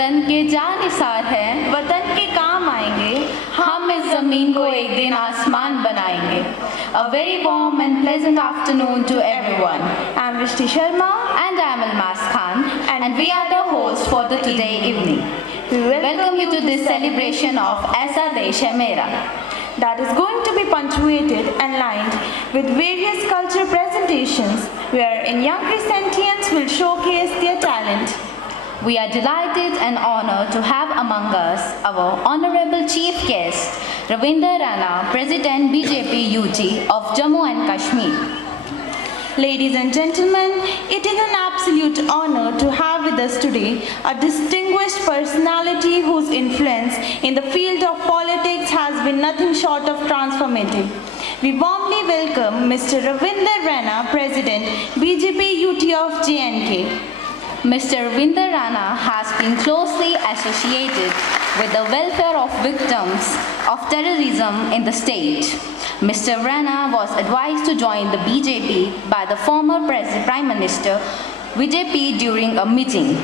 वतन के जानिसार हैं, वतन के काम आएंगे, हम इस ज़मीन को एक दिन आसमान बनाएंगे. A very warm and pleasant afternoon to everyone. I'm Vrishti Sharma And I am Almas Khan, and we are the hosts for the today evening. We Welcome you to this celebration of Aisa Desh Hai Mera. that is going to be punctuated and lined with various culture presentations wherein young Crescentians will showcase their talent. We are delighted and honored to have among us our Honorable Chief Guest, Ravinder Rana, President BJP UT of Jammu and Kashmir. Ladies and gentlemen, it is an absolute honor to have with us today a distinguished personality whose influence in the field of politics has been nothing short of transformative. We warmly welcome Mr. Ravinder Rana, President BJP UT of JNK. Mr. Ravinder Rana has been closely associated with the welfare of victims of terrorism in the state. Mr. Rana was advised to join the BJP by the former Prime Minister Vijay P. during a meeting.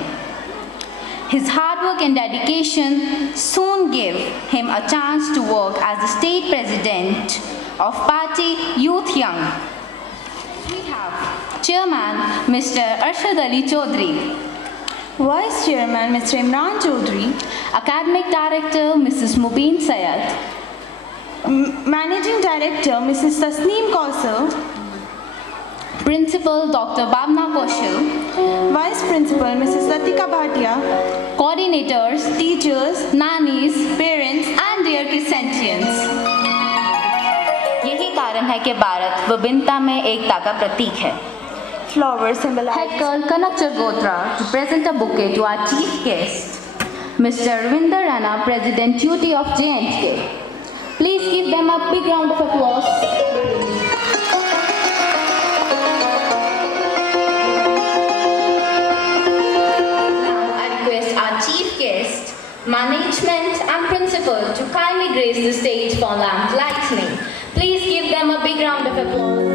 His hard work and dedication soon gave him a chance to work as the state president of party Youth Young. We have Chairman Mr. Arshad Ali Chaudhary, Vice Chairman Mr. Imran Chaudhary, Academic Director Mrs. Mubin Sayed, Managing Director Mrs. Tasneem Kausar, Principal Dr. Bhavna Kaushal, Vice Principal Mrs. Latika Bhatia, coordinators, teachers, nannies, parents, and dear Crescentians. यही कारण है कि भारत विभिन्नता में एकता का प्रतीक है. flowers symbolize. Head Girl Kanak Chagotra to present a bouquet to our chief guest, Mr. Ravinder Rana, President UT of JNK. Please give them a big round of applause. Now I request our chief guest, management and principal to kindly grace the stage for lamp lightning. Please give them a big round of applause.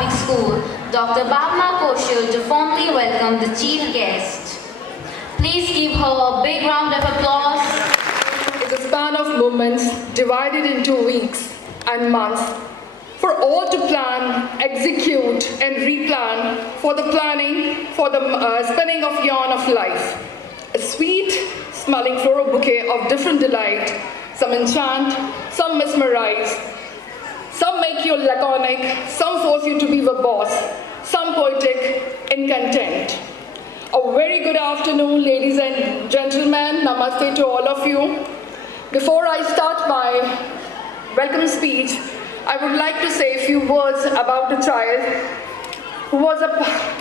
Public School, Dr. Bhavna Kaushal, to formally welcome the chief guest. Please give her a big round of applause. It's a span of moments divided into weeks and months for all to plan, execute and replan for the planning for the spinning of yarn of life. A sweet smelling floral bouquet of different delight, some enchant, some mesmerize, some make you laconic, some force you to be verbose, some poetic in content. A very good afternoon, ladies and gentlemen. Namaste to all of you. Before I start my welcome speech, I would like to say a few words about a child who was a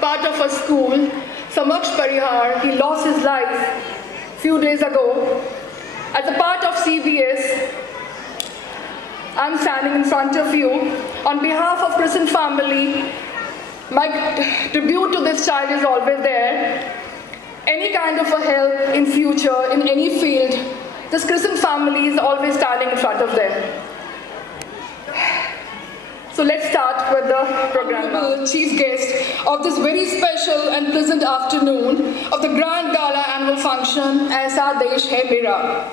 part of a school, Samaksh Parihar. He lost his life a few days ago. As a part of CBS, I'm standing in front of you. On behalf of Crescent family, my tribute to this child is always there. Any kind of a help in future, in any field, this Crescent family is always standing in front of them. So let's start with the program. Chief guest of this very special and pleasant afternoon of the Grand Gala Annual Function, Aisa Desh Hai Mera.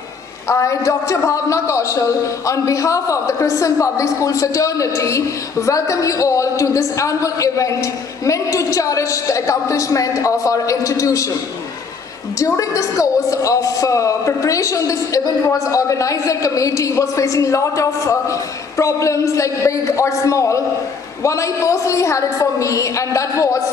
I, Dr. Bhavna Kaushal, on behalf of the Crescent Public School fraternity, welcome you all to this annual event meant to cherish the accomplishment of our institution. During this course of preparation, this event was organizer committee was facing a lot of problems like big or small. One I personally had it for me, and that was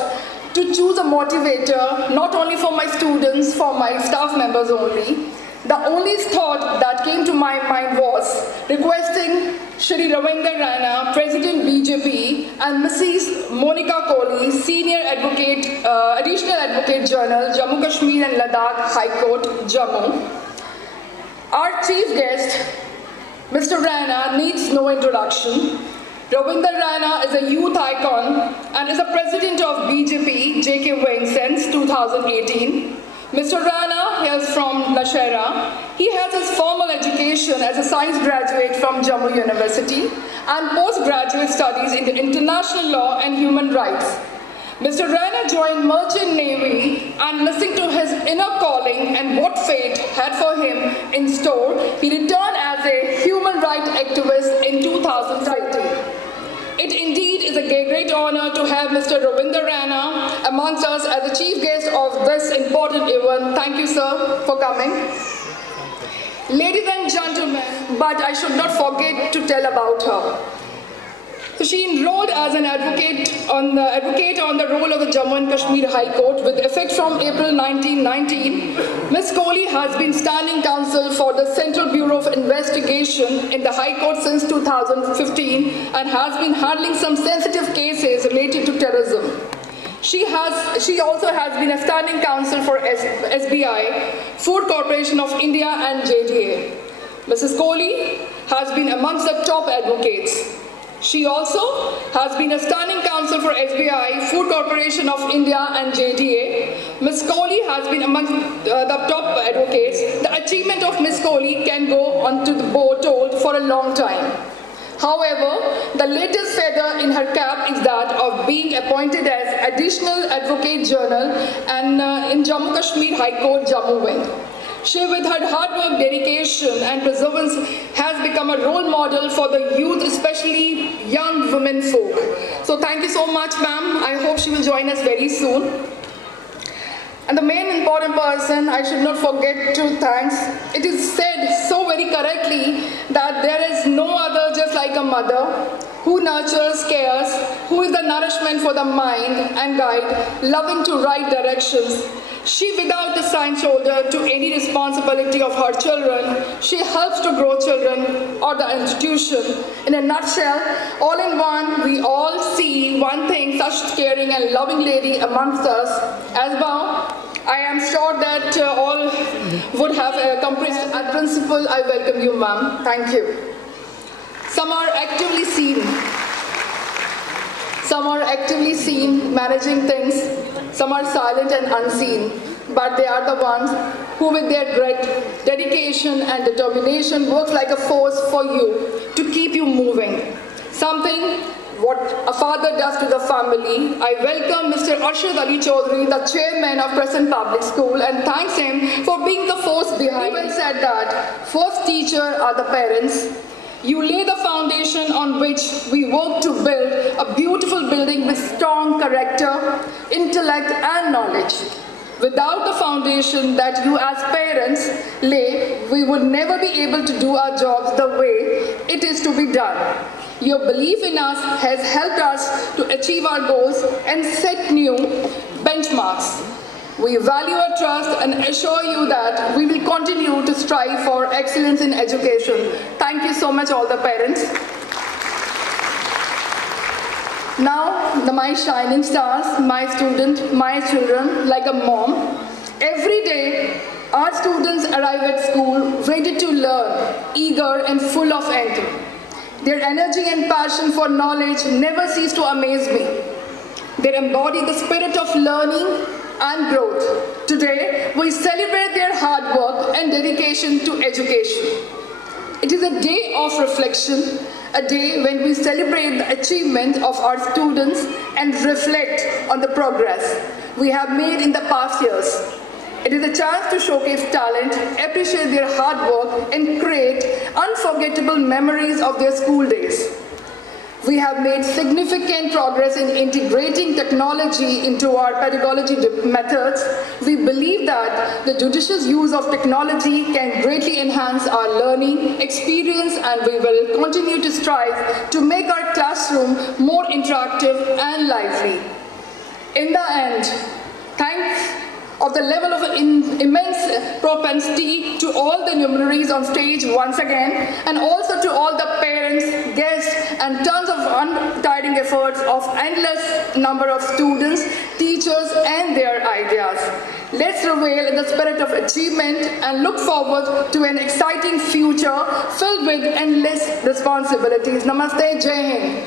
to choose a motivator, not only for my students, for my staff members only. The only thought that came to my mind was requesting Shri Ravinder Rana, President BJP, and Mrs. Monica Kohli, Senior Advocate, Additional Advocate General, Jammu Kashmir and Ladakh High Court, Jammu. Our chief guest, Mr. Rana, needs no introduction. Ravinder Rana is a youth icon and is a president of BJP, JK Wing since 2018. Mr. Rana hails from Nashera. He has his formal education as a science graduate from Jammu University and postgraduate studies in international law and human rights. Mr. Rana joined Merchant Navy and listening to his inner calling and what fate had for him in store, he returned as a human rights activist in 2013. It indeed is a great honor to have Mr. Ravinder Rana amongst us as the chief guest of this important event. Thank you, sir, for coming. Ladies and gentlemen, but I should not forget to tell about her. So she enrolled as an advocate on the role of the Jammu and Kashmir High Court with effect from April 1919. Ms. Kohli has been standing counsel for the Central Bureau of Investigation in the High Court since 2015 and has been handling some sensitive cases related to terrorism. She also has been a standing counsel for SBI, Food Corporation of India and JDA. Mrs. Kohli has been amongst the top advocates. She also has been a standing counsel for SBI, Food Corporation of India and JDA. Ms. Kohli has been among the top advocates. The achievement of Ms. Kohli can go on to the board told for a long time. However, the latest feather in her cap is that of being appointed as Additional Advocate General and in Jammu Kashmir High Court, Jammu Wing. She, with her hard work, dedication and perseverance, has become a role model for the youth, especially young women folk. So thank you so much, ma'am. I hope she will join us very soon. And the main important person I should not forget to thank. It is said so very correctly that there is no other just like a mother who nurtures, cares, who is the nourishment for the mind and guide, loving to right directions. She, without the sign shoulder to any responsibility of her children, she helps to grow children or the institution. In a nutshell, all in one, we all see one thing, such caring and loving lady amongst us. As well, I am sure that all would have a comprehensive principle. I welcome you, ma'am. Thank you. Some are actively seen. Some are actively seen managing things. Some are silent and unseen. But they are the ones who, with their grit, dedication and determination, work like a force for you to keep you moving. Something what a father does to the family, I welcome Mr. Arshad Ali Chaudhary, the chairman of Crescent Public School, and thanks him for being the force behind. He even said that first teacher are the parents. You lay the foundation on which we work to build a beautiful building with strong character, intellect, and knowledge. Without the foundation that you as parents lay, we would never be able to do our jobs the way it is to be done. Your belief in us has helped us to achieve our goals and set new benchmarks. We value your trust and assure you that we will continue to strive for excellence in education. Thank you so much, all the parents. Now, my shining stars, my student, my children, like a mom. Every day, our students arrive at school ready to learn, eager and full of energy. Their energy and passion for knowledge never cease to amaze me. They embody the spirit of learning and growth. Today, we celebrate their hard work and dedication to education. It is a day of reflection, a day when we celebrate the achievement of our students and reflect on the progress we have made in the past years. It is a chance to showcase talent, appreciate their hard work, and create unforgettable memories of their school days. We have made significant progress in integrating technology into our pedagogy methods. We believe that the judicious use of technology can greatly enhance our learning experience, and we will continue to strive to make our classroom more interactive and lively. In the end, thanks of the level of immense propensity to all the numeraries on stage once again, and also to all the parents, guests, and tons of untiring efforts of endless number of students, teachers, and their ideas. Let's revel in the spirit of achievement and look forward to an exciting future filled with endless responsibilities. Namaste, Jai Hind.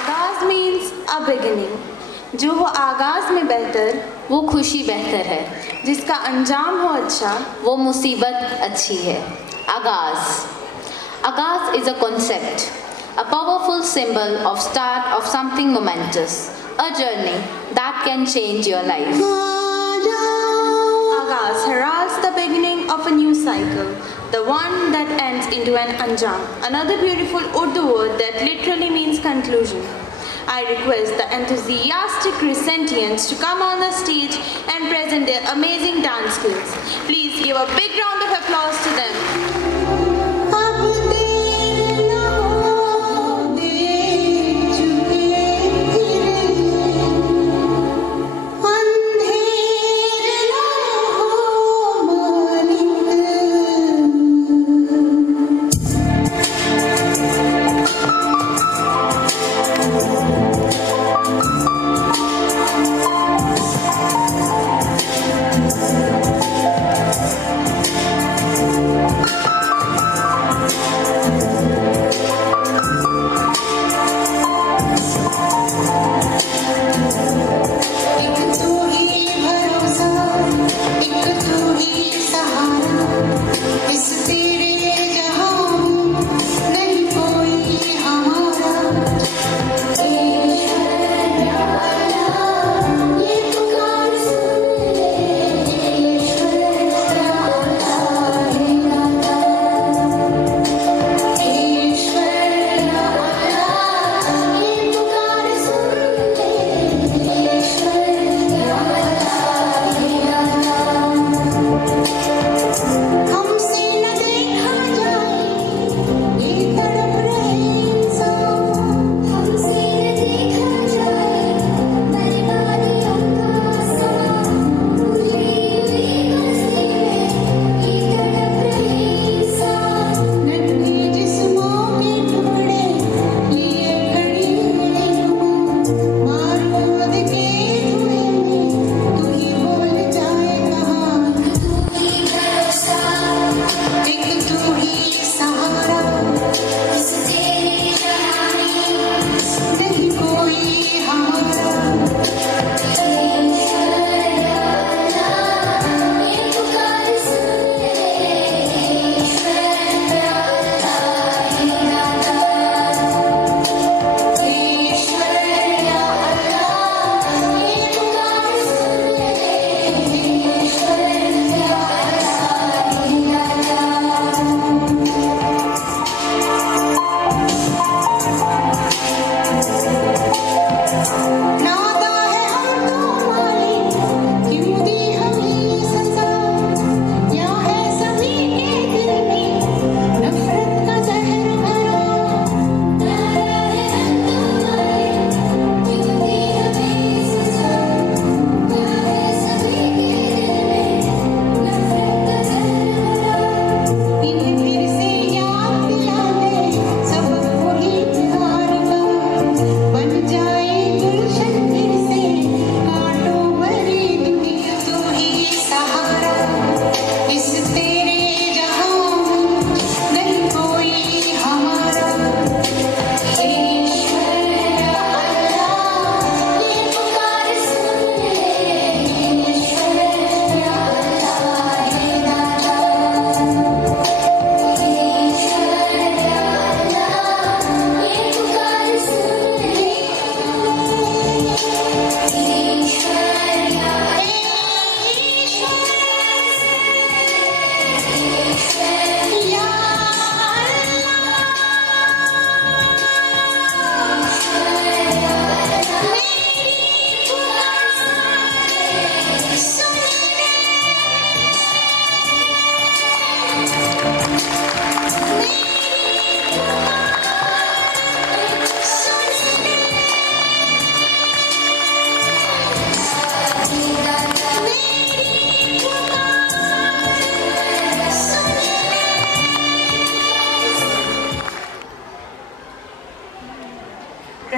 आगाज means a beginning. जो हो आगाज में बेहतर, वो खुशी बेहतर है. जिसका अंजाम हो अच्छा, वो मुसीबत अच्छी है. आगाज. Agaz is a concept, a powerful symbol of start of something momentous, a journey that can change your life. Agaz heralds the beginning of a new cycle, the one that ends into an anjam, another beautiful Urdu word that literally means conclusion. I request the enthusiastic Crescentians to come on the stage and present their amazing dance skills. Please give a big round of applause to them.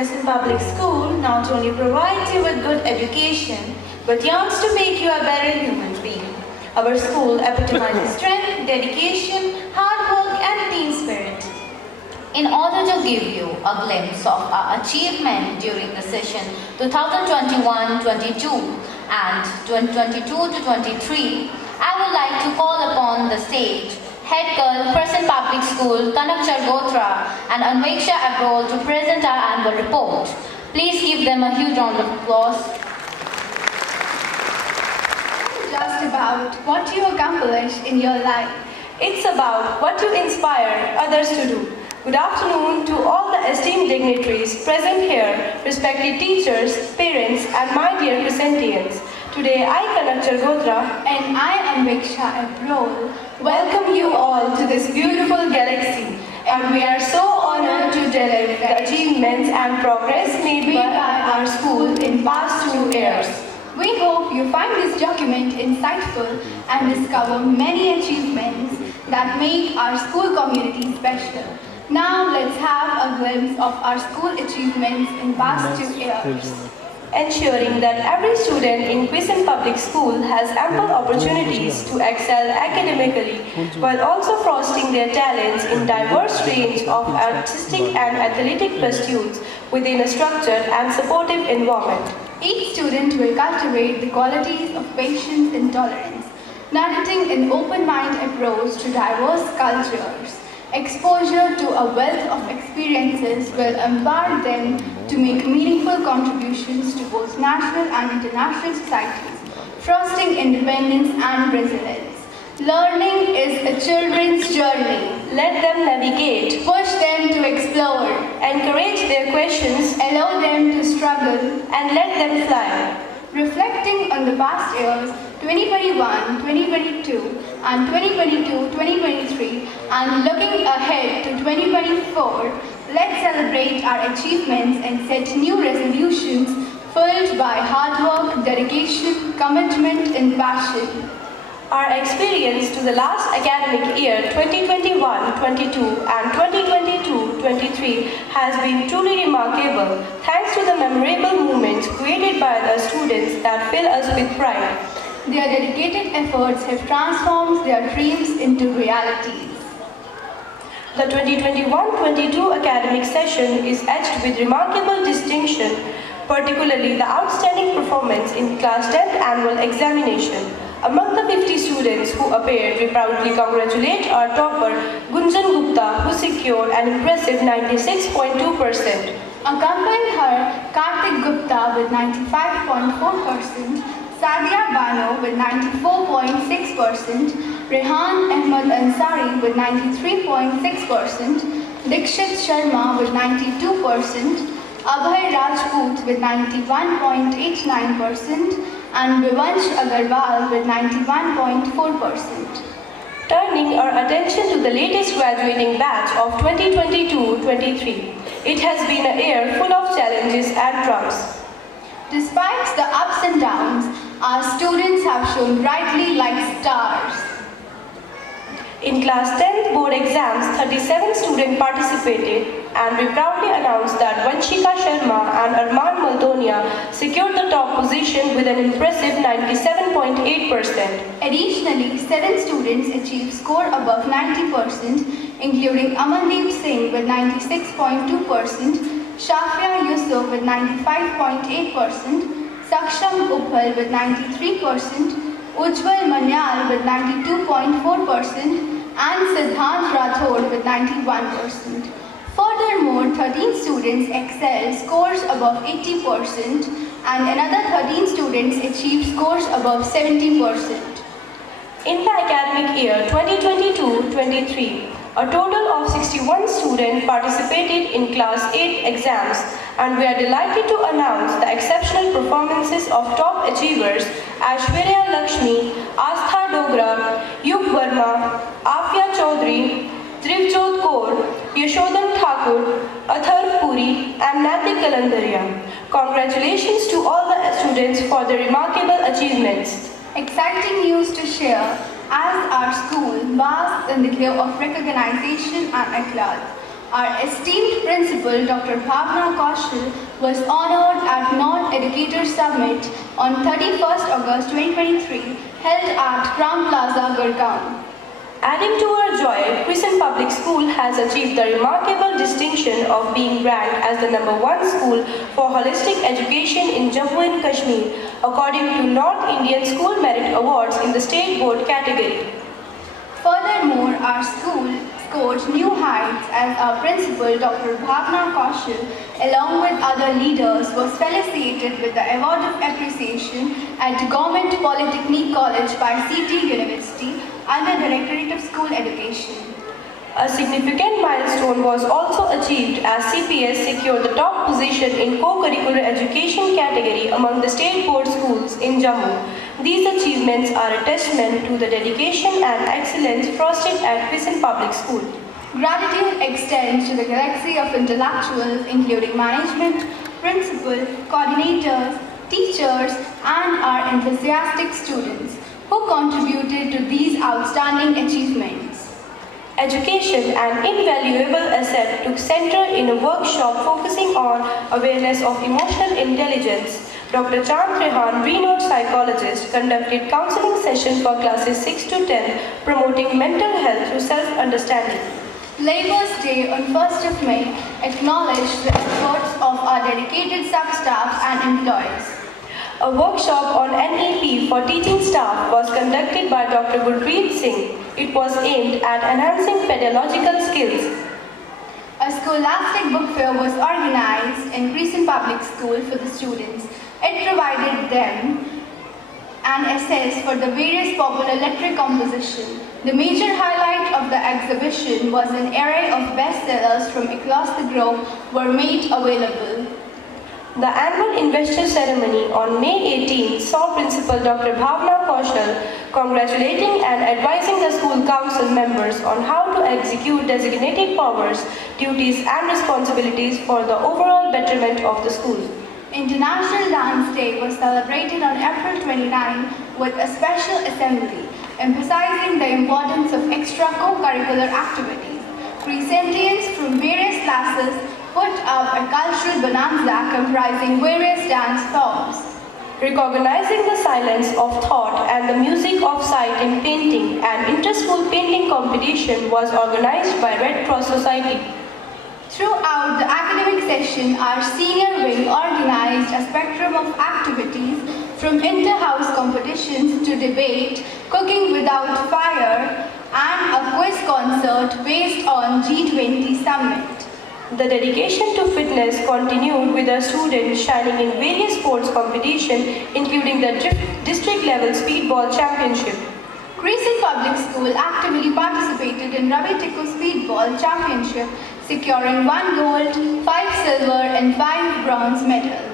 Crescent Public School not only provides you with good education, but yearns to make you a better human being. Our school epitomizes strength, dedication, hard work, and team spirit. In order to give you a glimpse of our achievement during the session 2021-22 and 2022-23, I would like to call upon the stage Head Girl, Crescent Public School, Kanak Chargotra and Anveksha Agrol to present our annual report. Please give them a huge round of applause. Just about what you accomplish in your life. It's about what you inspire others to do. Good afternoon to all the esteemed dignitaries present here, respected teachers, parents, and my dear Crescentians. Today I, Kanak Chargotra, And I, Anveksha Aprol, welcome you all to this beautiful galaxy, and we are so honored to deliver the achievements and progress made by our school in past 2 years. We hope you find this document insightful and discover many achievements that make our school community special. Now let's have a glimpse of our school achievements in past 2 years. Ensuring that every student in Crescent Public School has ample opportunities to excel academically, while also fostering their talents in diverse range of artistic and athletic pursuits within a structured and supportive environment. Each student will cultivate the qualities of patience and tolerance, narrating an open-minded approach to diverse cultures. Exposure to a wealth of experiences will empower them to make meaningful contributions to both national and international societies, fostering independence and resilience. Learning is a children's journey. Let them navigate, Push them to explore, encourage their questions, allow them to struggle. and let them fly. Reflecting on the past years, 2021, 2022, and 2022, 2023, and looking ahead to 2024, let's celebrate our achievements and set new resolutions filled by hard work, dedication, commitment, and passion. Our experience to the last academic year 2021-22 and 2022-23 has been truly remarkable, thanks to the memorable moments created by the students that fill us with pride. Their dedicated efforts have transformed their dreams into realities. The 2021-22 academic session is etched with remarkable distinction, particularly the outstanding performance in Class 10th Annual Examination. Among the 50 students who appeared, we proudly congratulate our topper, Gunjan Gupta, who secured an impressive 96.2%. Accompanying her, Kartik Gupta with 95.4%, Sadia Bano with 94.6%, Rehan Ahmed Ansari with 93.6%, Dikshit Sharma with 92%, Abhay Rajput with 91.89%, and Vivansh Agarwal with 91.4%. Turning our attention to the latest graduating batch of 2022-23, it has been a year full of challenges and trumps. Despite the ups and downs, our students have shone brightly like stars. In Class 10th board exams, 37 students participated, and we proudly announced that Vanshika Sharma and Arman Maldonia secured the top position with an impressive 97.8%. Additionally, 7 students achieved score above 90%, including Amandeep Singh with 96.2%, Shafia Yusuf with 95.8%, Saksham Uppal with 93%, Ujjwal Manyal with 92.4%, and Siddhant Rathod with 91%. Furthermore, 13 students excelled scores above 80%, and another 13 students achieved scores above 70%. In the academic year 2022-23, a total of 61 students participated in Class 8 exams, and we are delighted to announce the exceptional performances of top achievers Aishwarya Lakshmi, Astha Dogra, Yug Verma, Afia Chaudhary, Trivjot Kaur, Yashodhan Thakur, Athar Puri, and Natik Kalandaria. Congratulations to all the students for their remarkable achievements. Exciting news to share as our school basks in the glow of recognition and accolade. Our esteemed principal, Dr. Bhavna Kaushal, was honored at Non-Educator Summit on 31st August 2023, held at Crown Plaza, Gurgaon. Adding to our joy, Crescent Public School has achieved the remarkable distinction of being ranked as the #1 school for holistic education in Jammu and Kashmir, according to North Indian School Merit Awards in the State Board category. Furthermore, our school scored new heights as our principal, Dr. Bhavna Kaushal, along with other leaders, was felicitated with the Award of Appreciation at Government Polytechnic College by CT University under Directorate of School Education. A significant milestone was also achieved as CPS secured the top position in co-curricular education category among the state board schools in Jammu. These achievements are a testament to the dedication and excellence fostered at Crescent Public School. Gratitude extends to the galaxy of intellectuals, including management, principal, coordinators, teachers, and our enthusiastic students, who contributed to these outstanding achievements. Education, an invaluable asset, took center in a workshop focusing on awareness of emotional intelligence. Dr. Chand Rehan, renowned psychologist, conducted counseling sessions for classes 6 to 10, promoting mental health through self-understanding. Labour's Day on 1st of May acknowledged the efforts of our dedicated sub-staff and employees. A workshop on NEP for teaching staff was conducted by Dr. Gurpreet Singh. It was aimed at enhancing pedagogical skills. A scholastic book fair was organized in Crescent Public School for the students. It provided them an access for the various popular literary compositions. The major highlight of the exhibition was an array of bestsellers from across the globe were made available. The annual investor ceremony on May 18 saw Principal Dr. Bhavna Kaushal congratulating and advising the school council members on how to execute designated powers, duties and responsibilities for the overall betterment of the school. International Dance Day was celebrated on April 29 with a special assembly, emphasizing the importance of extra co-curricular activities. Crescentians from various classes put up a cultural bonanza comprising various dance forms. Recognizing the silence of thought and the music of sight in painting, an inter-school painting competition was organized by Red Cross Society. Throughout the academic session, our senior wing organized a spectrum of activities from inter-house competitions to debate, cooking without fire, and a quiz concert based on G20 summit. The dedication to fitness continued with our students shining in various sports competitions, including the district level speedball championship. Crescent Public School actively participated in Ravi Tikku Speedball Championship, securing 1 gold, 5 silver and 5 bronze medals.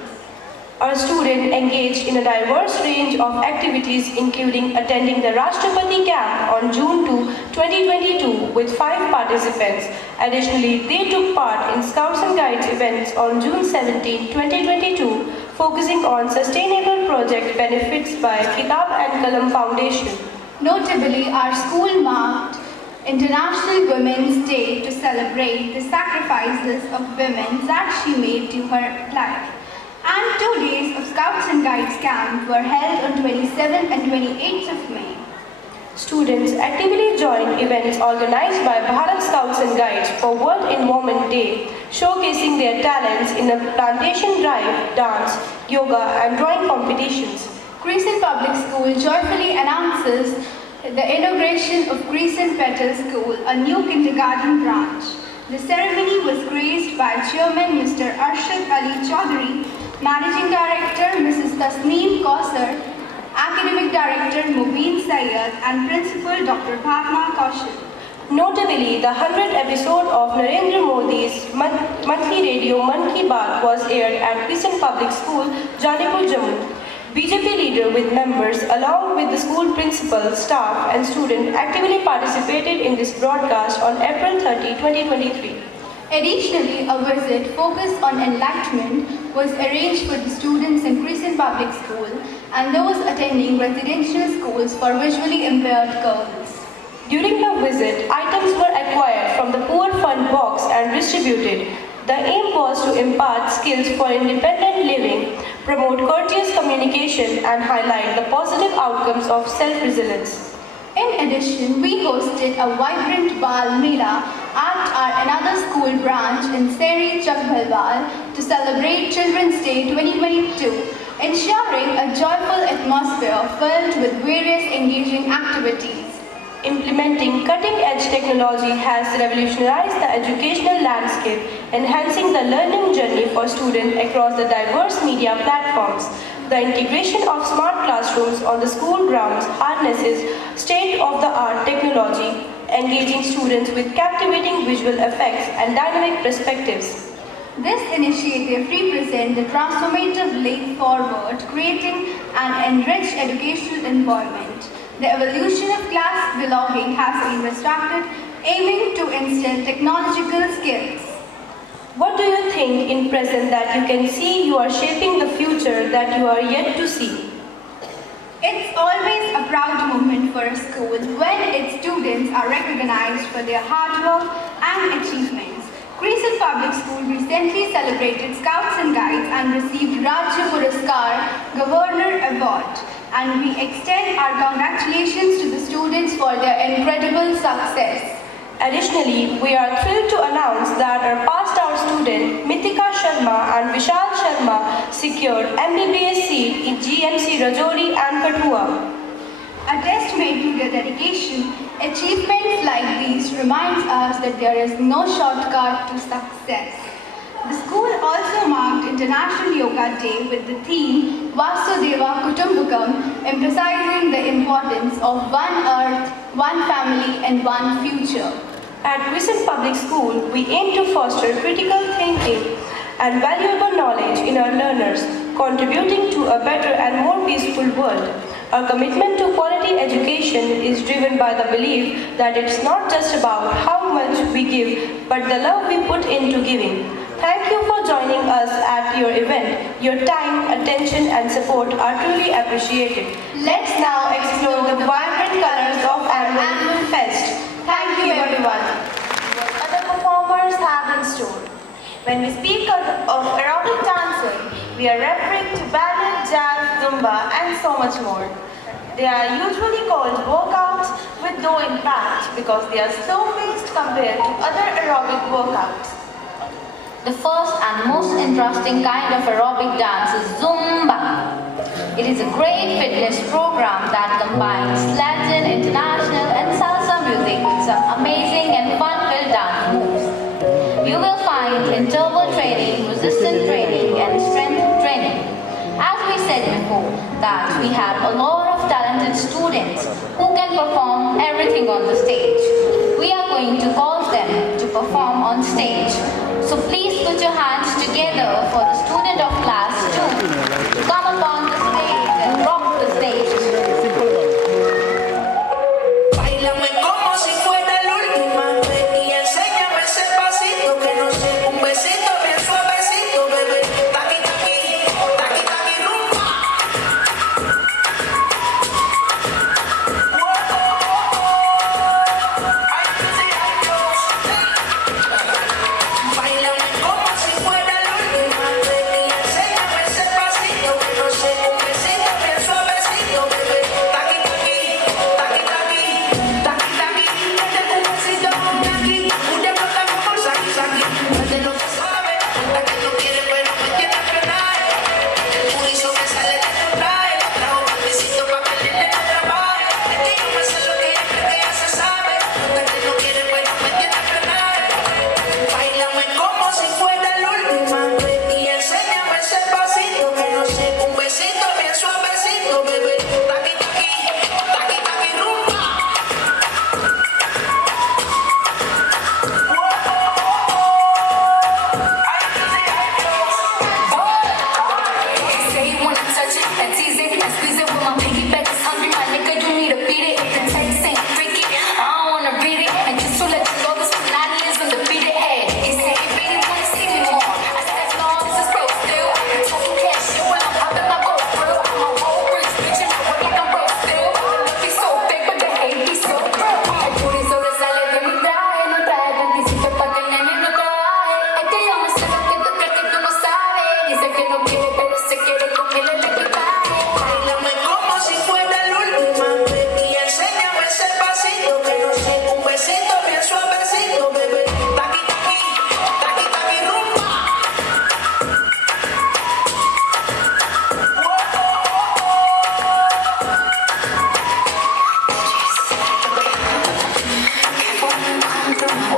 Our students engaged in a diverse range of activities, including attending the Rashtrapati Camp on June 2, 2022 with 5 participants. Additionally, they took part in Scouts and Guides events on June 17, 2022, focusing on sustainable project benefits by Kitab and Kalam Foundation. Notably, our school marked International Women's Day to celebrate the sacrifices of women that she made to her life. And 2 days of Scouts and Guides camp were held on 27th and 28th of May. Students actively joined events organized by Bharat Scouts and Guides for World Environment Day, showcasing their talents in the plantation drive, dance, yoga and drawing competitions. Crescent Public School joyfully announces the inauguration of Crescent Petal School, a new kindergarten branch. The ceremony was graced by Chairman Mr. Arshad Ali Chaudhary, Managing Director Mrs. Tasneem Kausar, Academic Director Mubin Syed and Principal Dr. Bhavna Kaushal. Notably, the 100th episode of Narendra Modi's monthly radio Man Ki Baat was aired at Crescent Public School, Janipur, Jammu. BJP leader with members along with the school principal, staff and students actively participated in this broadcast on April 30, 2023. Additionally, a visit focused on enlightenment was arranged for the students in Crescent Public School and those attending residential schools for visually impaired girls. During the visit, items were acquired from the Poor Fund box and distributed contributed. The aim was to impart skills for independent living, promote courteous communication, and highlight the positive outcomes of self-resilience. In addition, we hosted a vibrant Bal Mela at our another school branch in Seri Chakbhalwal to celebrate Children's Day 2022, ensuring a joyful atmosphere filled with various engaging activities. Implementing cutting-edge technology has revolutionized the educational landscape, enhancing the learning journey for students across the diverse media platforms. The integration of smart classrooms on the school grounds harnesses state-of-the-art technology, engaging students with captivating visual effects and dynamic perspectives. This initiative represents the transformative leap forward, creating an enriched educational environment. The evolution of class belonging has been restricted, aiming to instill technological skills. What do you think in present that you can see you are shaping the future that you are yet to see? It's always a proud moment for a school when its students are recognized for their hard work and achievements. Crescent Public School recently celebrated Scouts and Guides and received Rajya Puraskar Governor Award. And we extend our congratulations to the students for their incredible success. Additionally, we are thrilled to announce that our passed-out student Mithika Sharma and Vishal Sharma secured MBBS seat in GMC Rajouri and Kathua. A testament to their dedication, achievements like these reminds us that there is no shortcut to success. The school also marked International Yoga Day with the theme Vasudhaiva Kutumbakam, emphasizing the importance of one earth, one family and one future. At Crescent Public School, we aim to foster critical thinking and valuable knowledge in our learners, contributing to a better and more peaceful world. Our commitment to quality education is driven by the belief that it's not just about how much we give, but the love we put into giving. Thank you for joining us at your event. Your time, attention and support are truly appreciated. Let's now explore the vibrant colors of Annual Fest. Thank you everyone. What other performers have in store? When we speak of aerobic dancing, we are referring to ballet, jazz, zumba and so much more. They are usually called workouts with no impact because they are slow-paced compared to other aerobic workouts. The first and most interesting kind of aerobic dance is Zumba. It is a great fitness program that combines Latin, international and salsa music with some amazing and fun-filled dance moves. You will find interval training, resistance training and strength training. As we said before, that we have a lot of talented students who can perform everything on the stage. We are going to call them to perform on stage. So please put your hands together for the student of class 2 to come upon the stage and rock the stage. Báilame como si fuera la última vez y enséñame ese pasito que no sé, un besito bien suavecito, bebé. Taqui taqui, taqui taqui rumba. Ay, sí, ay, Dios. Báilame como si fuera la última vez y enséñame ese pasito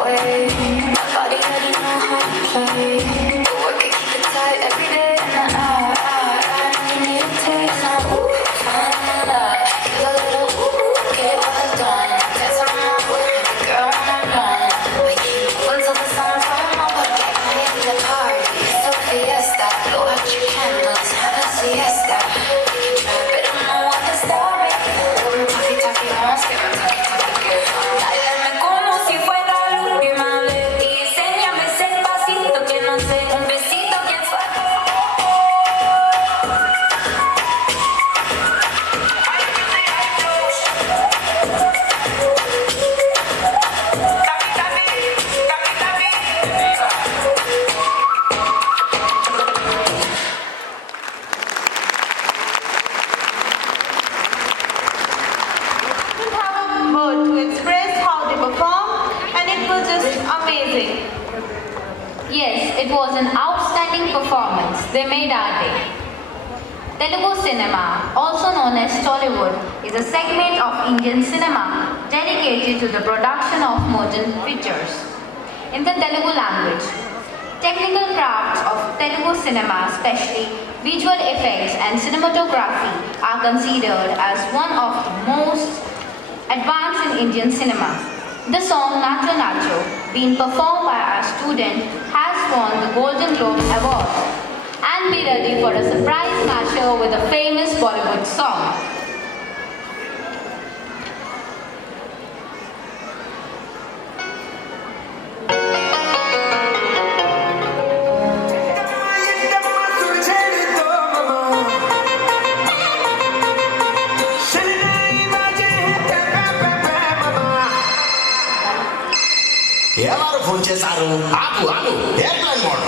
way. My body already know how to play. The work it, keep it tight every day. And I need a taste now. Ooh, give a little ooh, get what I've done. Dance on my wood, girl, I'm done. We keep moving till the sun's up. I am the party, it's a fiesta. Blow out your candles, have a siesta. We can trap it, no one can stop it. Talkie, talkie, vamos, que me talkie, talkie, que Báilame como si fuera la última vez. Y enséñame ese pasito que no sé. Un besito bien suave. Didn't have a word to express how they performed, and it was just amazing. Yes, it was an outstanding performance. They made our day. Telugu cinema, also known as Tollywood, is a segment of Indian cinema dedicated to the production of motion pictures in the Telugu language. Technical crafts of Telugu cinema, especially visual effects and cinematography, are considered as one of the most advanced in Indian cinema. The song Nacho Nacho, being performed by our student, has won the Golden Globe Award. And be ready for a surprise mashup with a famous Bollywood song. ఎవరు phone చేశారు? ఆపు ఆపు airplane mode.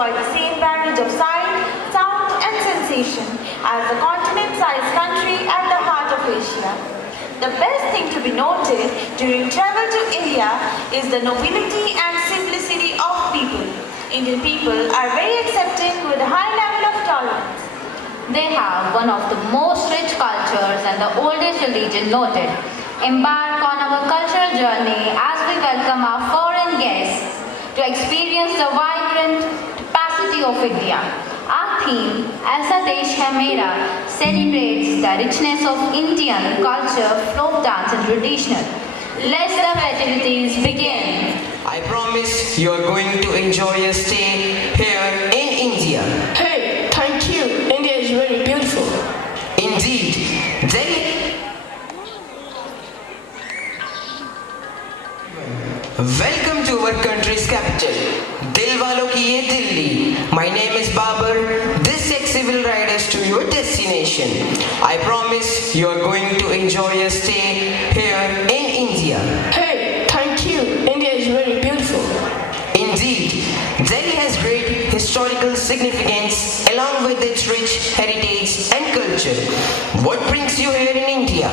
enjoy the same marriage of sight, sound and sensation as the continent-sized country at the heart of Asia. The best thing to be noted during travel to India is the nobility and simplicity of people. Indian people are very accepting with a high level of tolerance. They have one of the most rich cultures and the oldest religion noted. Embark on our cultural journey as we welcome our foreign guests to experience the vibrant capacity of India. Our theme, Aisa Desh Hai Mera, celebrates the richness of Indian culture, folk dance and traditional. Let the festivities begin. I promise you are going to enjoy your stay here in India. Hey, thank you. India is very beautiful. Indeed, Delhi. Welcome to our country's capital, Dil Walon Ki Ye Delhi. My name is Babar. This taxi will ride us to your destination. I promise you are going to enjoy your stay here in India. Hey, thank you. India is very beautiful. Indeed, Delhi has great historical significance along with its rich heritage and culture. What brings you here in India?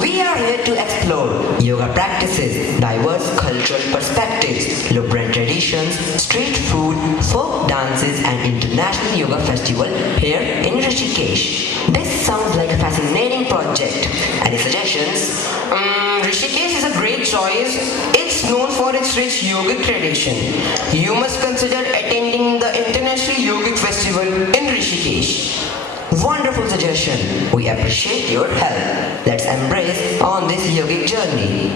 We are here to explore yoga practices, diverse cultural perspectives, Lubran traditions, street food, folk dances and international yoga festival here in Rishikesh. This sounds like a fascinating project. Any suggestions? Rishikesh is a great choice. It's known for its rich yogic tradition. You must consider attending the International Yogic Festival in Rishikesh. Wonderful suggestion. We appreciate your help. Let's embrace on this yogic journey.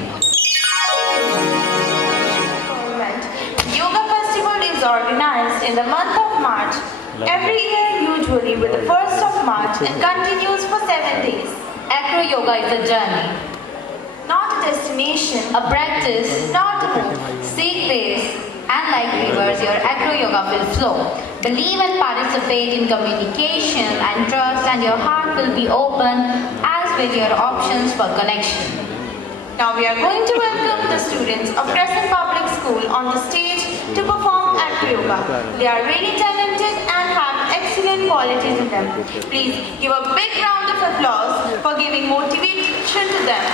Yoga festival is organized in the month of March every year, usually with the 1st of March and continues for 7 days. Acro yoga is a journey, Not a destination, a practice, not a move. seek this, and like rivers, your acro yoga will flow. Believe and participate in communication and trust, and your heart will be open, as will your options for connection. Now we are going to welcome the students of Crescent Public School on the stage to perform acro yoga. They are really talented and have excellent qualities in them. Please give a big round of applause for giving motivation to them.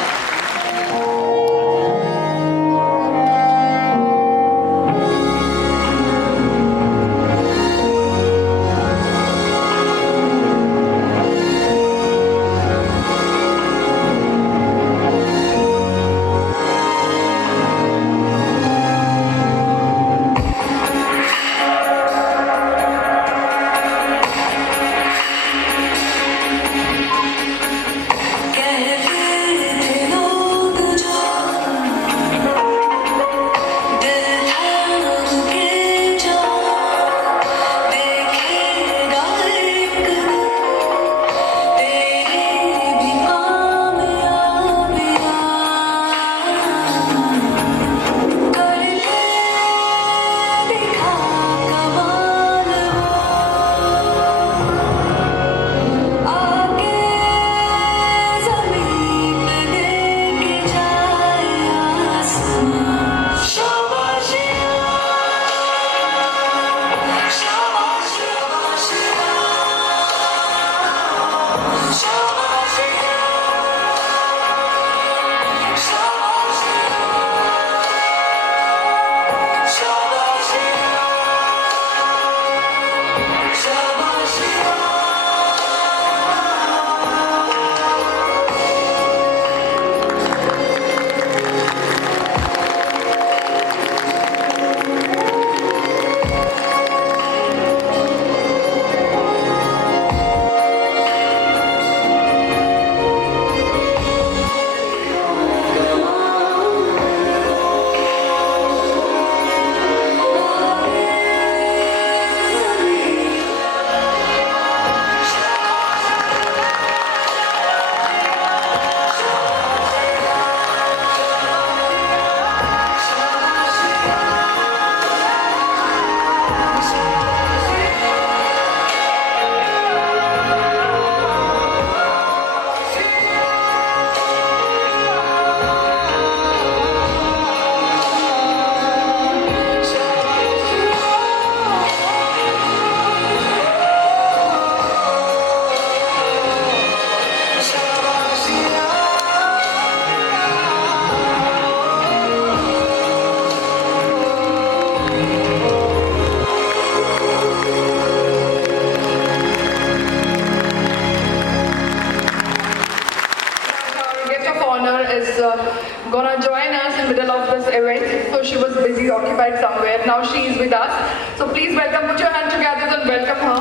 join us in the middle of this event. So she was busy, occupied somewhere. Now she is with us. So please welcome, put your hand together and welcome her.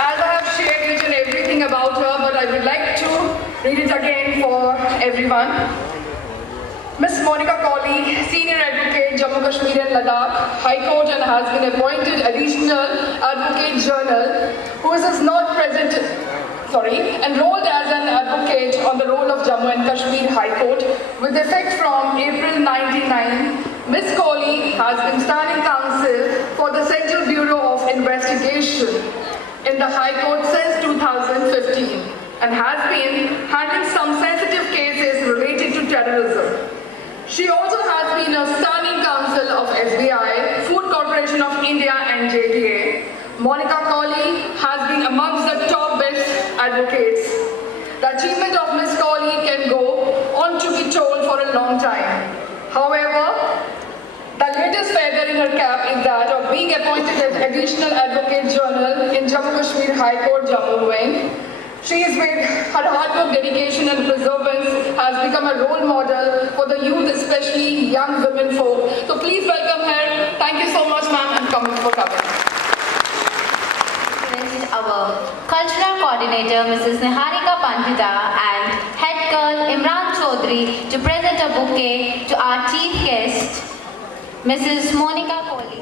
As I have shared each and everything about her, but I would like to read it again for everyone. Miss Monica Colley, Senior Advocate, Jammu Kashmir and Ladakh, High Court, and has been appointed Additional Advocate General, who is not enrolled as an advocate on the roll of Jammu and Kashmir High Court with effect from April 1999. Miss Colley has been standing counsel for the Central Bureau of Investigation in the High Court since 2015 and has been handling some sensitive cases related to terrorism. She also has been a standing counsel of SBI, Food Corporation of India and JDA. Monica Colley has been amongst the top best advocates. The achievement of Miss Colley can go on to be told for a long time. However, the latest feather in her cap is that of being appointed as Additional Advocate General in Jammu Kashmir High Court, Jammu wing. She is with her hard work, dedication and perseverance has become a role model for the youth, especially young women folk. So please welcome her. Thank you so much, ma'am, and for coming. Our cultural coordinator, Mrs. Niharika Pandita, and head girl Imran Chaudhary to present a bouquet to our chief guest, Mrs. Monica Colley.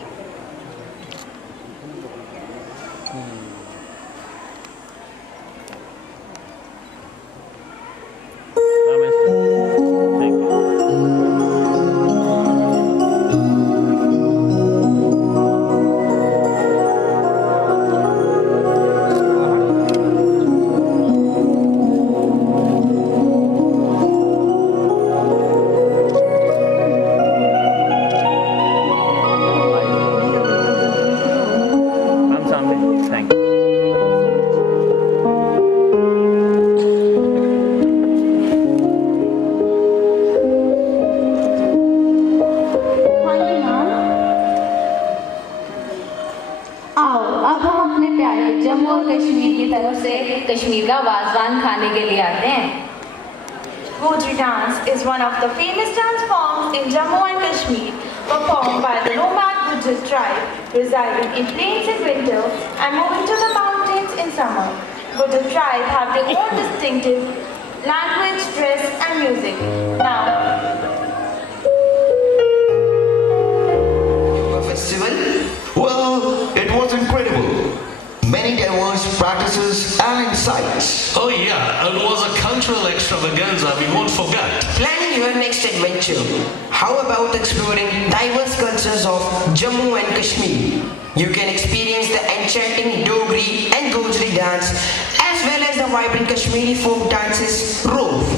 Kashmir का वाजवान खाने के लिए आते हैं। Gojri dance is one of the famous dance forms in Jammu and Kashmir, performed by the nomad Gujjar tribe residing in plains in winter and moving to the mountains in summer. Gujjar tribe have their own distinctive language, dress and music. Now, festival? Well, it was incredible. Many diverse practices and insights. Oh yeah, it was a cultural extravaganza we won't forget. Planning your next adventure. How about exploring diverse cultures of Jammu and Kashmir? You can experience the enchanting Dogri and Gojri dance as well as the vibrant Kashmiri folk dances Roof.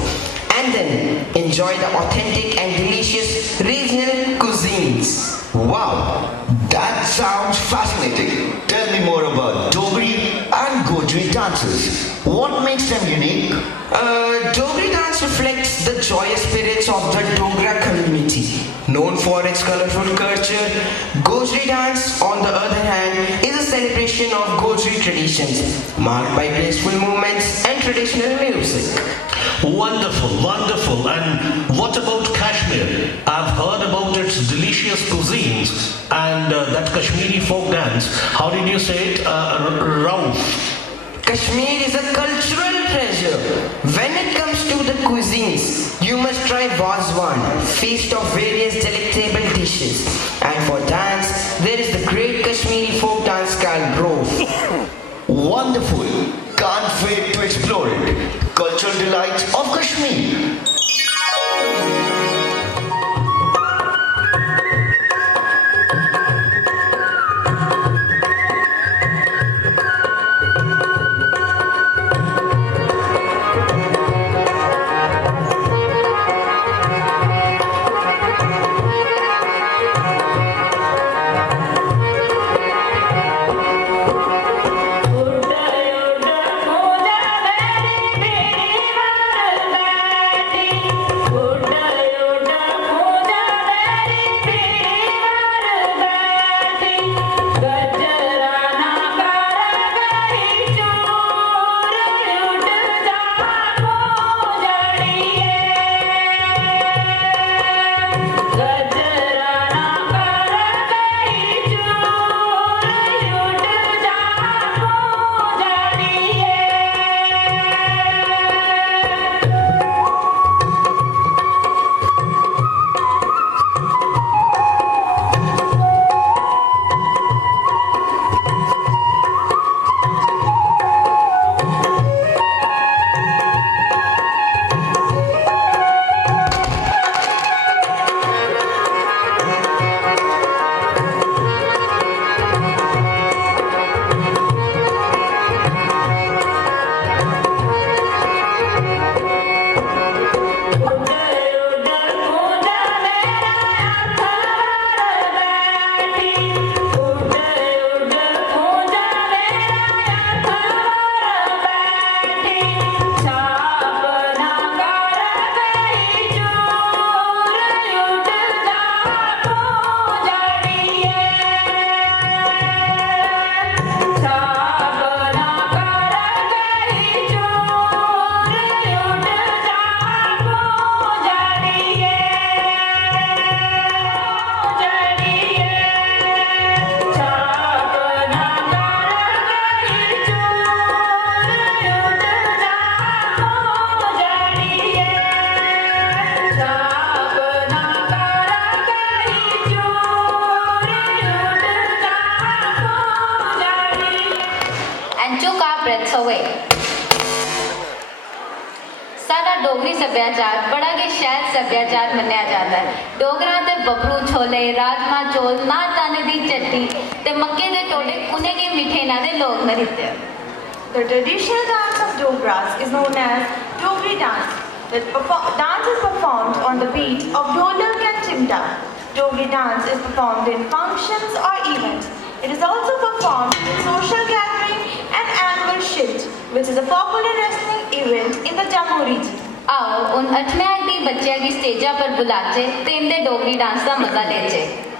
And then enjoy the authentic and delicious regional cuisines. Wow, that sounds fascinating. Tell me more about Dogri and Gojri dances. What makes them unique? Dogri dance reflects the joyous spirits of the Dogra community. Known for its colorful culture, Gojri dance, on the other hand, is a celebration of Gojri traditions, marked by graceful movements and traditional music. Wonderful, wonderful. And what about Kashmir? I've heard about its delicious cuisines and that Kashmiri folk dance. How did you say it? Rauf. Kashmir is a cultural treasure. When it comes to the cuisines, you must try Wazwan, feast of various delectable dishes. And for dance, there is the great Kashmiri folk dance called Roof. Wonderful. Can't wait to explore it. Cultural delights of Kashmir. Udda udda moja beri beri vandal छवे। साडा डोगरी सभ्याचार बड़ा के शैल सभ्याचार मन्निया जाता है। डोगरा ते बबरू छोले, राजमा चौल, नार दाने दी चट्टी ते मक्के दे टोडे कुने के मिठे ना दे लोग नृत्य। The traditional dance of Dogras is known as Dogri dance. The dance is performed on the beat of Dholak and Chimta. Dogri dance is performed in functions or events. It is also performed in social gathering and annual Shit, which is a popular wrestling event in the Jammu region. आओ उन 8वीं दी बच्चियां की स्टेजा पर बुलाचे ते इंदे Dogri dance का मजा लेचे।